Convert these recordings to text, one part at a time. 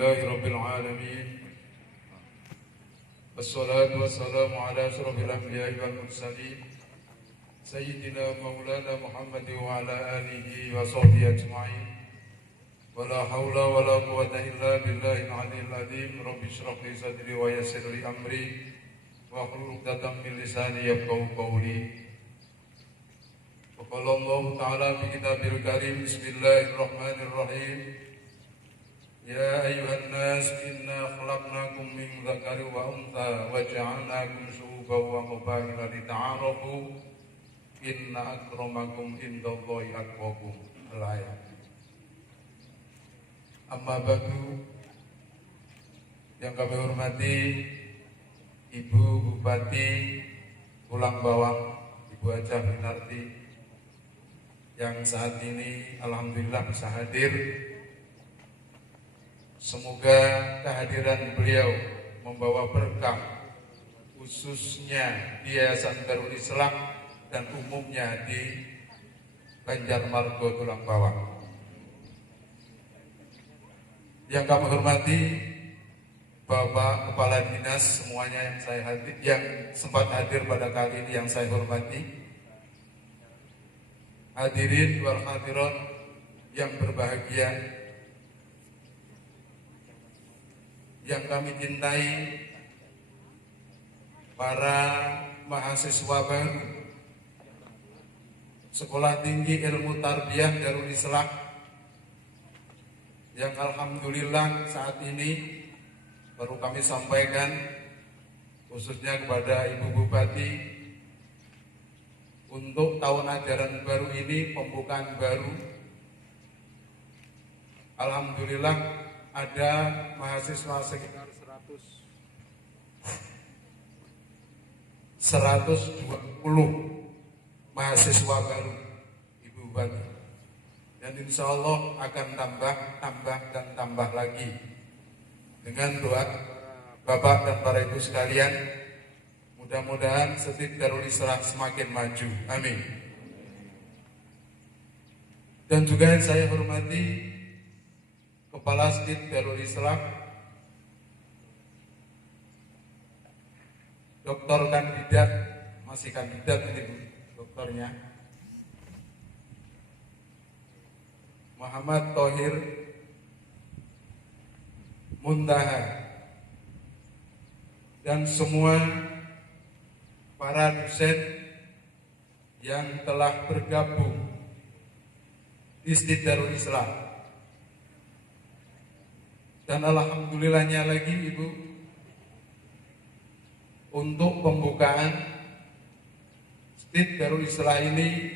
Alhamdulillahirabbil alamin. Wassalatu wassalamu ala asyrafil anbiya'i wal mursalin sayyidina maulana Muhammad wa ala alihi wa sahbihi ajma'in. Wala haula wala quwwata illa billahil aliyyil azim. Rabbi shrah li sadri wa yassir li amri wa hlul 'uqdatam min lisani yafqahu qawli. Wa qala Allah ta'ala fi kitabil karim, bismillahirrahmanirrahim. Ya ayyuhan nas inna khalaqnakum min dzakarin wa untha wa ja'alnakum syu'uban wa qabaila lita'arafu inna akramakum indallahi atqakum. Al-ayat. Amma ba'du, yang kami hormati Ibu Bupati Tulang Bawang, Ibu Hajah Minarti, yang saat ini alhamdulillah bisa hadir. Semoga kehadiran beliau membawa berkah, khususnya di Yayasan Darul Islam dan umumnya di Banjarmargo Tulang Bawang. Yang kami hormati Bapak Kepala Dinas semuanya yang sempat hadir pada kali ini yang saya hormati. Hadirin wal hadirat yang berbahagia, yang kami cintai, para mahasiswa baru Sekolah Tinggi Ilmu Tarbiyah Darul Islam yang alhamdulillah saat ini baru kami sampaikan khususnya kepada Ibu Bupati untuk tahun ajaran baru ini, pembukaan baru, alhamdulillah ada mahasiswa sekitar 120 mahasiswa baru Ibu Bupati, dan insya Allah akan tambah lagi dengan doa Bapak dan para Ibu sekalian. Mudah-mudahan Setit Darul Islah semakin maju, amin. Dan juga yang saya hormati Kepala Setit Darul Islah Doktor Kandidat, masih kandidat ini Bu, doktornya Muhammad Thohir Muntaha, dan semua para dosen yang telah bergabung di Setit Darul Islah. Dan alhamdulillahnya lagi Ibu, untuk pembukaan Setit Darul Islah ini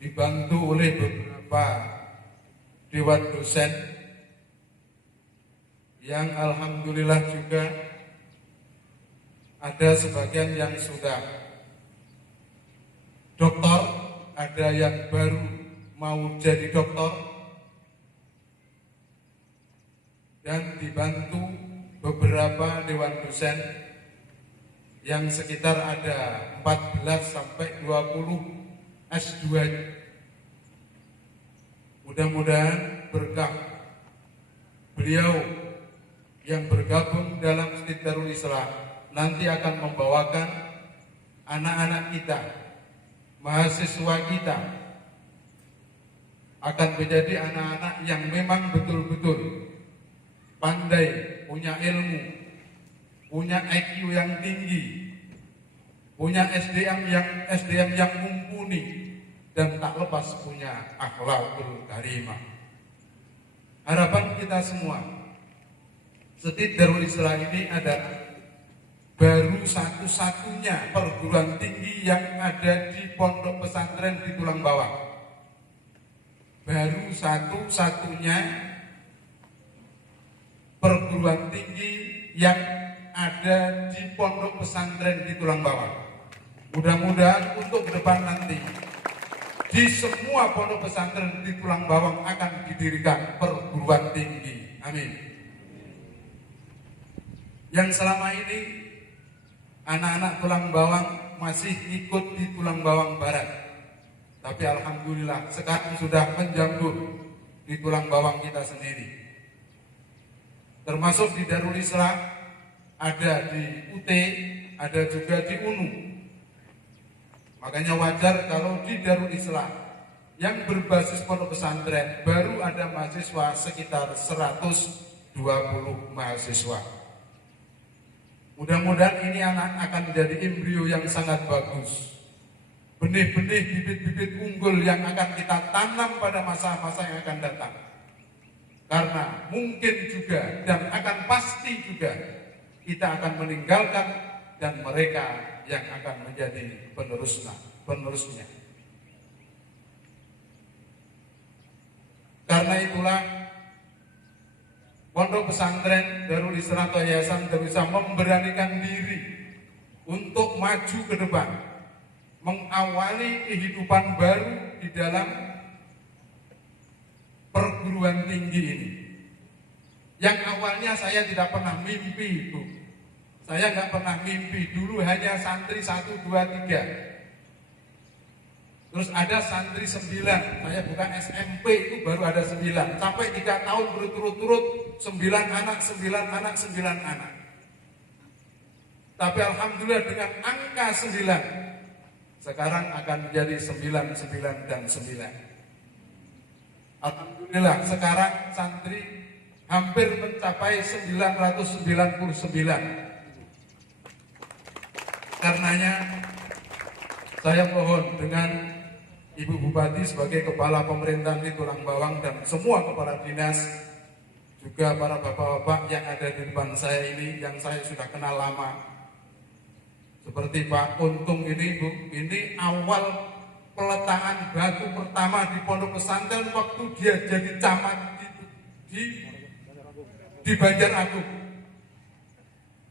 dibantu oleh beberapa dewan dosen yang alhamdulillah juga ada sebagian yang sudah doktor, ada yang baru mau jadi doktor, dan dibantu beberapa dewan dosen yang sekitar ada 14 sampai 20 S2. Mudah-mudahan berkah beliau yang bergabung dalam Setit Darul Islah nanti akan membawakan anak-anak kita, mahasiswa kita akan menjadi anak-anak yang memang betul-betul pandai, punya ilmu, punya IQ yang tinggi, punya SDM yang mumpuni, dan tak lepas punya akhlakul karimah. Harapan kita semua, Setit Darul Islah ini adalah baru satu-satunya perguruan tinggi yang ada di pondok pesantren di Tulang Bawang. Baru satu-satunya perguruan tinggi yang ada di pondok pesantren di Tulang Bawang. Mudah-mudahan untuk ke depan nanti di semua pondok pesantren di Tulang Bawang akan didirikan perguruan tinggi. Amin. Yang selama ini anak-anak Tulang Bawang masih ikut di Tulang Bawang Barat, tapi alhamdulillah sekarang sudah menjamur di Tulang Bawang kita sendiri. termasuk di Darul Isra, ada di UT, ada juga di UNU. Makanya wajar kalau di Darul Isra yang berbasis pondok pesantren baru ada mahasiswa sekitar 120 mahasiswa. Mudah-mudahan ini akan menjadi embrio yang sangat bagus. Benih-benih bibit-bibit unggul yang akan kita tanam pada masa-masa yang akan datang. Karena mungkin juga dan akan pasti juga kita akan meninggalkan dan mereka yang akan menjadi penerusnya. Karena itulah Pondok Pesantren Darul Isra atau Yayasan Darul Isra memberanikan diri untuk maju ke depan, mengawali kehidupan baru di dalam perguruan tinggi ini. Yang awalnya saya tidak pernah mimpi itu. Saya nggak pernah mimpi, dulu hanya santri 1, 2, 3. Terus ada santri 9, saya buka SMP itu baru ada 9. Sampai 3 tahun berturut-turut 9 anak. Tapi alhamdulillah dengan angka 9, sekarang akan menjadi 9 dan 9. Alhamdulillah sekarang santri hampir mencapai 999. Karenanya saya mohon dengan Ibu Bupati sebagai kepala pemerintahan di Tulang Bawang dan semua kepala dinas, juga para bapak-bapak yang ada di depan saya ini yang saya sudah kenal lama, seperti Pak Untung ini, Bu, ini awal peletakan batu pertama di pondok pesantren waktu dia jadi camat di Banjaragung.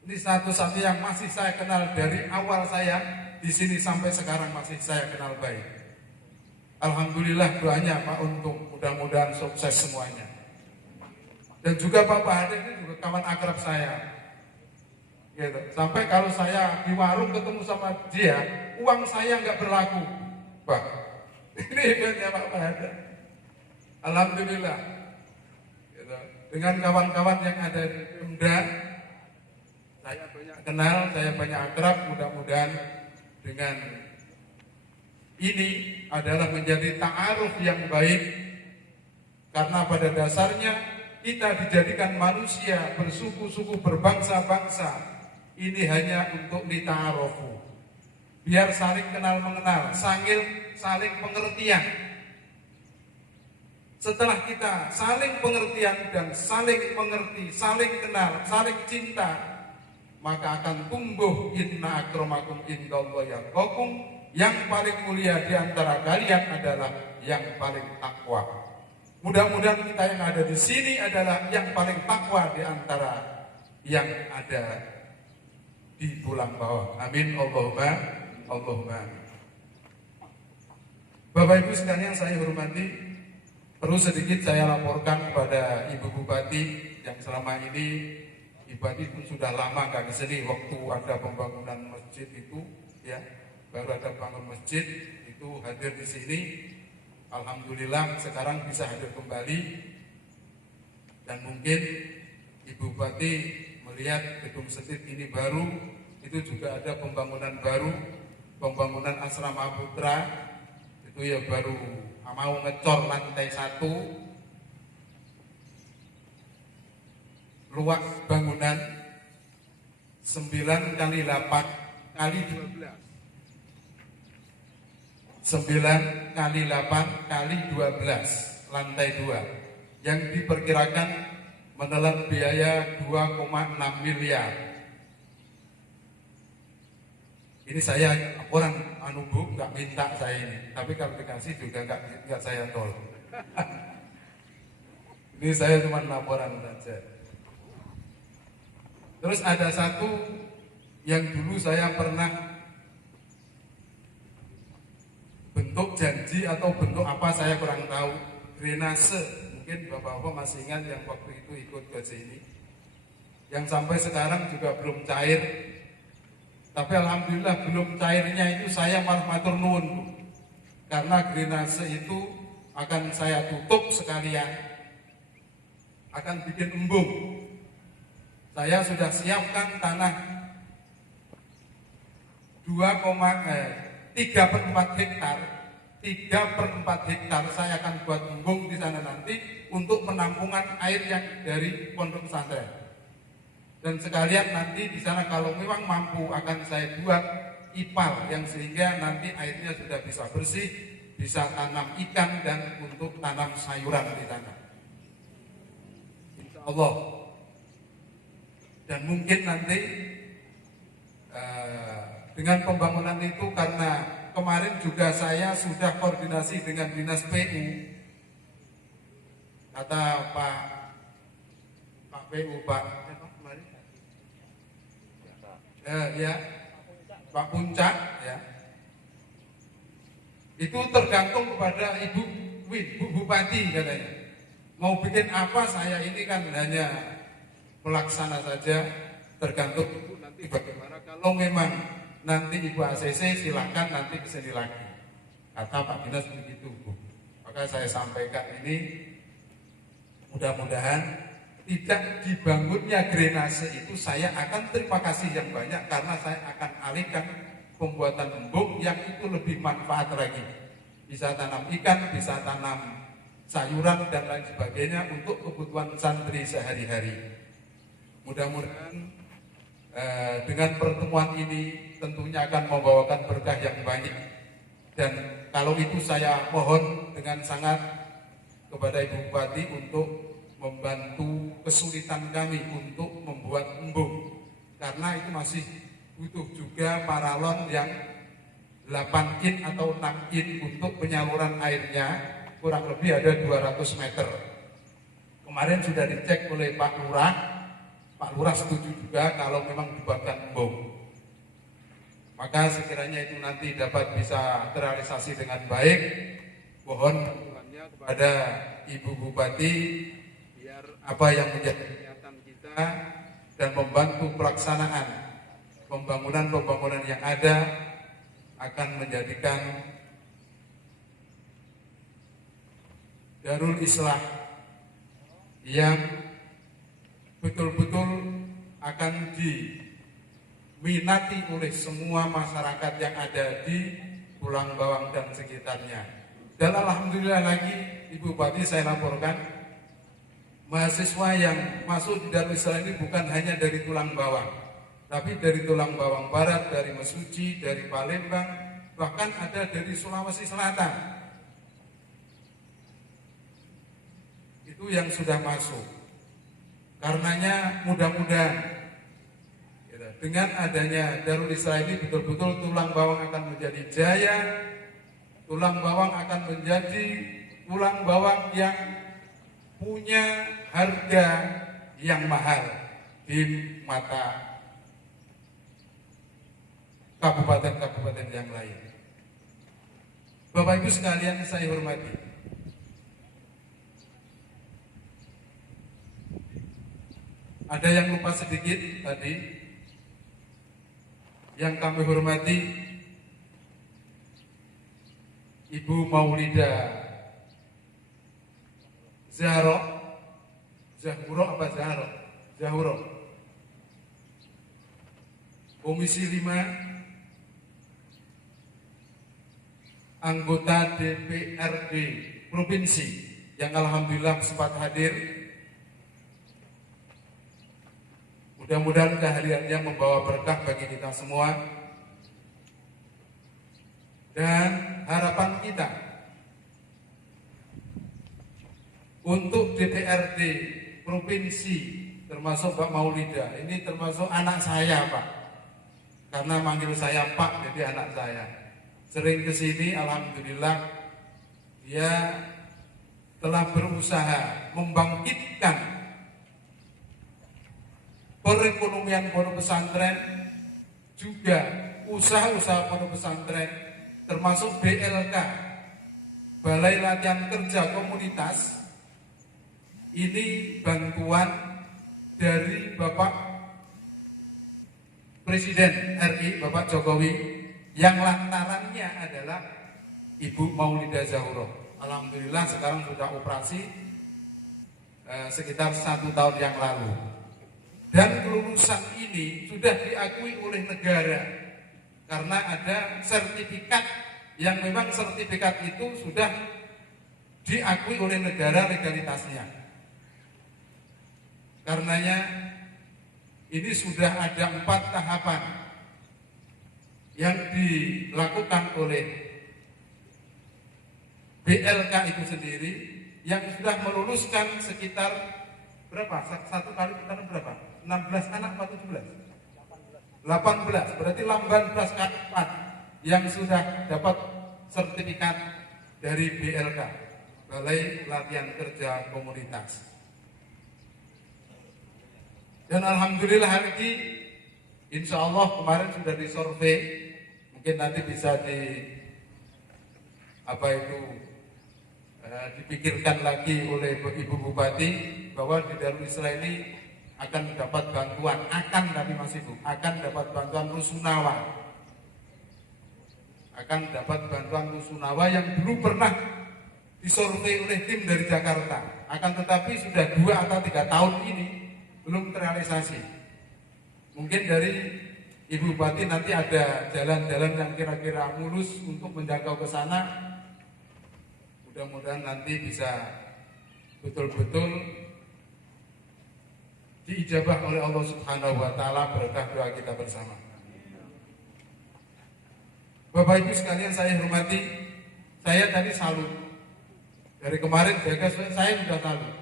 Ini satu-satunya yang masih saya kenal dari awal saya di sini sampai sekarang masih saya kenal baik. Alhamdulillah doanya Pak Untung, mudah-mudahan sukses semuanya. Dan juga Pak Hadir ini juga kawan akrab saya. Gitu. Sampai kalau saya di warung ketemu sama dia, uang saya nggak berlaku. Pak, ini hebatnya Pak Hadir. Alhamdulillah. Gitu. Dengan kawan-kawan yang ada di Pemda, saya banyak kenal, saya banyak akrab, mudah-mudahan dengan ini adalah menjadi ta'aruf yang baik. Karena pada dasarnya kita dijadikan manusia bersuku-suku, berbangsa-bangsa. Ini hanya untuk lita'arufu. Biar saling kenal mengenal, saling pengertian. Setelah kita saling pengertian dan saling mengerti, saling kenal, saling cinta, maka akan tumbuh inna akramakum indallahi atqakum, yang paling mulia di antara kalian adalah yang paling takwa. Mudah-mudahan kita yang ada di sini adalah yang paling takwa di antara yang ada di Tulang Bawang. Amin Allahumma. Bapak Ibu sekalian saya hormati, perlu sedikit saya laporkan kepada Ibu Bupati yang selama ini Bupati pun sudah lama nggak di sini. Waktu ada pembangunan masjid itu, ya, baru ada bangun masjid itu hadir di sini. Alhamdulillah sekarang bisa hadir kembali. Dan mungkin Ibu Bupati melihat gedung masjid ini baru, itu juga ada pembangunan baru, pembangunan asrama putra, itu ya baru mau ngecor lantai 1. Luas bangunan 9 kali 8 kali 12. 9 kali 8 kali 12 lantai 2 yang diperkirakan menelan biaya 2,6 miliar. Ini saya orang Bu, nggak minta saya ini, tapi kalau dikasih juga nggak saya tolong. Ini saya cuma laporan saja. Terus ada satu yang dulu saya pernah bentuk janji atau bentuk apa saya kurang tahu, drainase. Mungkin bapak-bapak masih ingat yang waktu itu ikut ke sini, yang sampai sekarang juga belum cair. Tapi alhamdulillah belum cairnya itu saya malah matur nuwun, karena drainase itu akan saya tutup sekalian, akan bikin embung. Saya sudah siapkan tanah 3/4 hektar. 3/4 hektar saya akan buat embung di sana nanti untuk penampungan air yang dari pondok pesantren. Dan sekalian nanti di sana kalau memang mampu akan saya buat ipal yang sehingga nanti airnya sudah bisa bersih, bisa tanam ikan dan untuk tanam sayuran di sana. Insya Allah. Dan mungkin nanti dengan pembangunan itu karena kemarin juga saya sudah koordinasi dengan Dinas PU. Kata Pak PU, ya, Pak Puncak, ya. Itu tergantung kepada Ibu Bupati katanya. Mau bikin apa saya ini kan hanya pelaksana saja, tergantung Ibu nanti bagaimana. Kalau memang nanti Ibu ACC silakan nanti kesini lagi. Kata Pak Dinas begitu, Bu. Maka saya sampaikan ini mudah-mudahan tidak dibangunnya drainase itu saya akan terima kasih yang banyak karena saya akan alihkan pembuatan embung yang itu lebih manfaat lagi. Bisa tanam ikan, bisa tanam sayuran dan lain sebagainya untuk kebutuhan santri sehari-hari. Mudah-mudahan dengan pertemuan ini tentunya akan membawakan berkah yang banyak. Dan kalau itu saya mohon dengan sangat kepada Ibu Bupati untuk membantu kesulitan kami untuk membuat embung. Karena itu masih butuh juga paralon yang 8 kin atau 6 kin untuk penyaluran airnya, kurang lebih ada 200 meter. Kemarin sudah dicek oleh Pak Lurah setuju juga kalau memang dibuatkan embung. Maka sekiranya itu nanti dapat bisa terrealisasi dengan baik, mohon dukungannya kepada Ibu Bupati biar apa yang menjadi niatan kita dan membantu pelaksanaan pembangunan yang ada akan menjadikan Darul Islah yang betul-betul akan diminati oleh semua masyarakat yang ada di Pulang Bawang dan sekitarnya. Dan alhamdulillah lagi Ibu Bupati saya laporkan mahasiswa yang masuk di Darul Islah ini bukan hanya dari Tulang Bawang, tapi dari Tulang Bawang Barat, dari Mesuji, dari Palembang, bahkan ada dari Sulawesi Selatan. Itu yang sudah masuk. Karenanya mudah-mudahan dengan adanya Darul Islah ini betul-betul Tulang Bawang akan menjadi jaya, Tulang Bawang akan menjadi Tulang Bawang yang punya harga yang mahal di mata kabupaten-kabupaten yang lain. Bapak Ibu sekalian saya hormati, ada yang lupa sedikit tadi. Yang kami hormati Ibu Maulida Zahuro, Komisi 5, anggota DPRD Provinsi yang alhamdulillah sempat hadir. Mudah-mudahan kehadirannya membawa berkah bagi kita semua. Dan harapan kita untuk DPRD Provinsi termasuk Pak Maulida, ini termasuk anak saya Pak. Karena manggil saya Pak, jadi anak saya. Sering kesini, alhamdulillah dia telah berusaha membangkitkan perekonomian pondok pesantren, juga usaha-usaha pondok pesantren, termasuk BLK, Balai Latihan Kerja Komunitas. Ini bantuan dari Bapak Presiden RI, Bapak Jokowi, yang lantarannya adalah Ibu Maulida Zahuro. Alhamdulillah sekarang sudah operasi sekitar 1 tahun yang lalu. Dan kelulusan ini sudah diakui oleh negara karena ada sertifikat yang memang sertifikat itu sudah diakui oleh negara legalitasnya. Karenanya ini sudah ada 4 tahapan yang dilakukan oleh BLK itu sendiri yang sudah meluluskan sekitar berapa? Satu kali putaran berapa? 16 anak atau 17? 18, berarti 18 kali 4 yang sudah dapat sertifikat dari BLK, Balai Latihan Kerja Komunitas. Dan alhamdulillah hari ini insya Allah kemarin sudah disurvei, mungkin nanti bisa dipikirkan lagi oleh Ibu Bupati bahwa di Darul Islah ini akan dapat bantuan, akan dapat bantuan rusunawa yang dulu pernah disurvei oleh tim dari Jakarta, akan tetapi sudah 2 atau 3 tahun ini belum terrealisasi. Mungkin dari Ibu Bupati nanti ada jalan-jalan yang kira-kira mulus untuk menjangkau ke sana. Mudah-mudahan nanti bisa betul-betul diijabah oleh Allah Subhanahu wa taala berkah doa kita bersama. Bapak Ibu sekalian saya hormati, saya tadi salut. Dari kemarin saya sudah salut.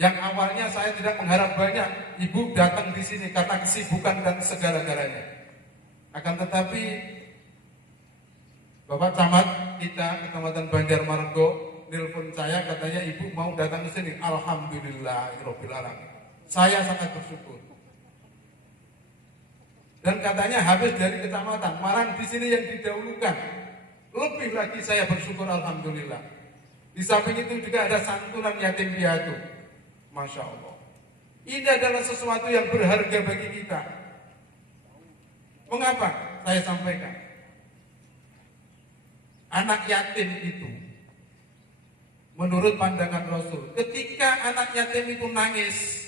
Yang awalnya saya tidak mengharap banyak Ibu datang di sini karena kesibukan dan segala-galanya. Akan tetapi Bapak Camat kita Kecamatan Banjarmargo nelpon saya, katanya Ibu mau datang ke sini. Alhamdulillahirabbil alamin. Saya sangat bersyukur. Dan katanya habis dari kecamatan, malah di sini yang didahulukan. Lebih lagi saya bersyukur alhamdulillah. Di samping itu juga ada santunan yatim piatu. Masya Allah. Ini adalah sesuatu yang berharga bagi kita. Mengapa saya sampaikan? Anak yatim itu, menurut pandangan Rasul, ketika anak yatim itu nangis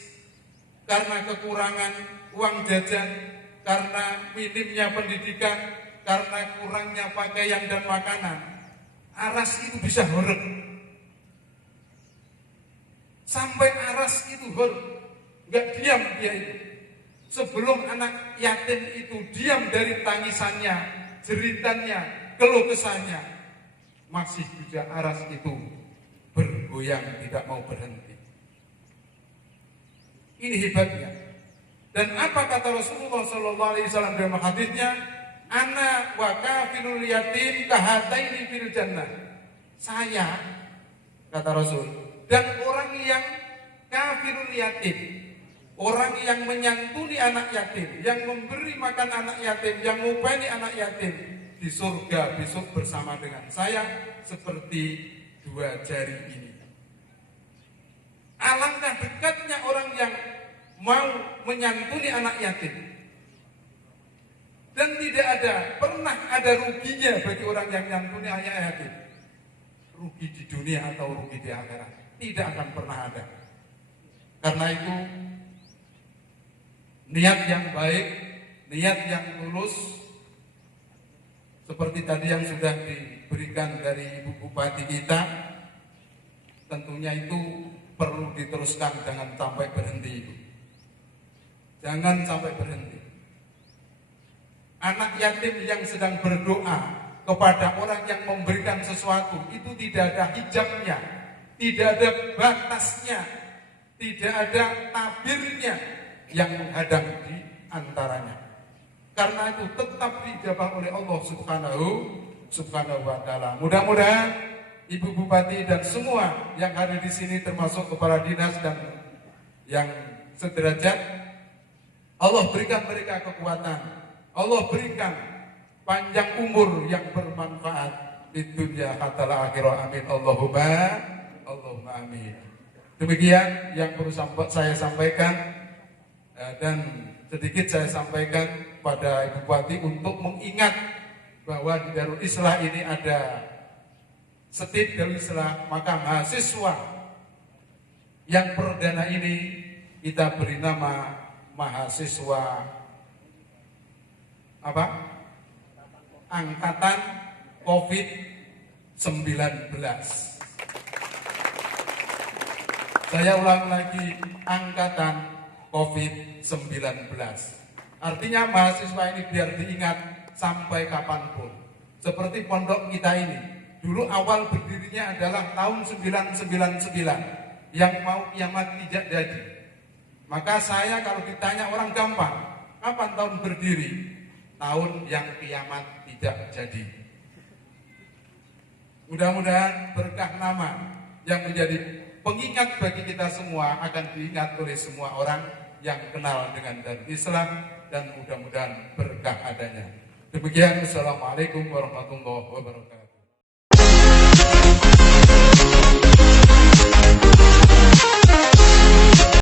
karena kekurangan uang jajan, karena minimnya pendidikan, karena kurangnya pakaian dan makanan, aras itu bisa horeg. Sampai aras itu nggak diam dia itu. Sebelum anak yatim itu diam dari tangisannya, jeritannya, keluh kesahnya, masih juga aras itu bergoyang tidak mau berhenti. Ini hebatnya. Dan apa kata Rasulullah SAW dalam hadisnya? Ana wa kafilul yatim kahataini fil jannah. Saya, kata Rasul, dan orang yang kafirul yatim, orang yang menyantuni anak yatim, yang memberi makan anak yatim, yang mengupani anak yatim, di surga besok bersama dengan saya seperti 2 jari ini. Alangkah dekatnya orang yang mau menyantuni anak yatim. Dan tidak pernah ada ruginya bagi orang yang menyantuni anak yatim. Rugi di dunia atau rugi di akhirat. Tidak akan pernah ada. Karena itu niat yang baik, niat yang tulus, seperti tadi yang sudah diberikan dari Ibu Bupati kita, tentunya itu perlu diteruskan, jangan sampai berhenti. Jangan sampai berhenti. Anak yatim yang sedang berdoa kepada orang yang memberikan sesuatu itu tidak ada hijabnya, tidak ada batasnya, tidak ada tabirnya yang menghadang di antaranya. Karena itu tetap dijabah oleh Allah Subhanahu wa taala. Mudah-mudahan Ibu Bupati dan semua yang hadir di sini termasuk kepala dinas dan yang sederajat, Allah berikan mereka kekuatan, Allah berikan panjang umur yang bermanfaat di dunia hatta akhirah. Amin Allahumma amin. Demikian yang perlu saya sampaikan, dan sedikit saya sampaikan pada Ibu Bupati untuk mengingat bahwa di Darul Islah ini ada setip Darul Islah, maka mahasiswa yang perdana ini kita beri nama mahasiswa apa? Angkatan COVID-19. Saya ulang lagi, angkatan COVID-19. Artinya mahasiswa ini biar diingat sampai kapanpun. Seperti pondok kita ini, dulu awal berdirinya adalah tahun 999, yang mau kiamat tidak jadi. Maka saya kalau ditanya orang gampang, kapan tahun berdiri? Tahun yang kiamat tidak jadi. Mudah-mudahan berkah nama yang menjadi pengingat bagi kita semua akan diingat oleh semua orang yang kenal dengan Darul Islam, dan mudah-mudahan berkah adanya. Demikian, Assalamualaikum warahmatullahi wabarakatuh.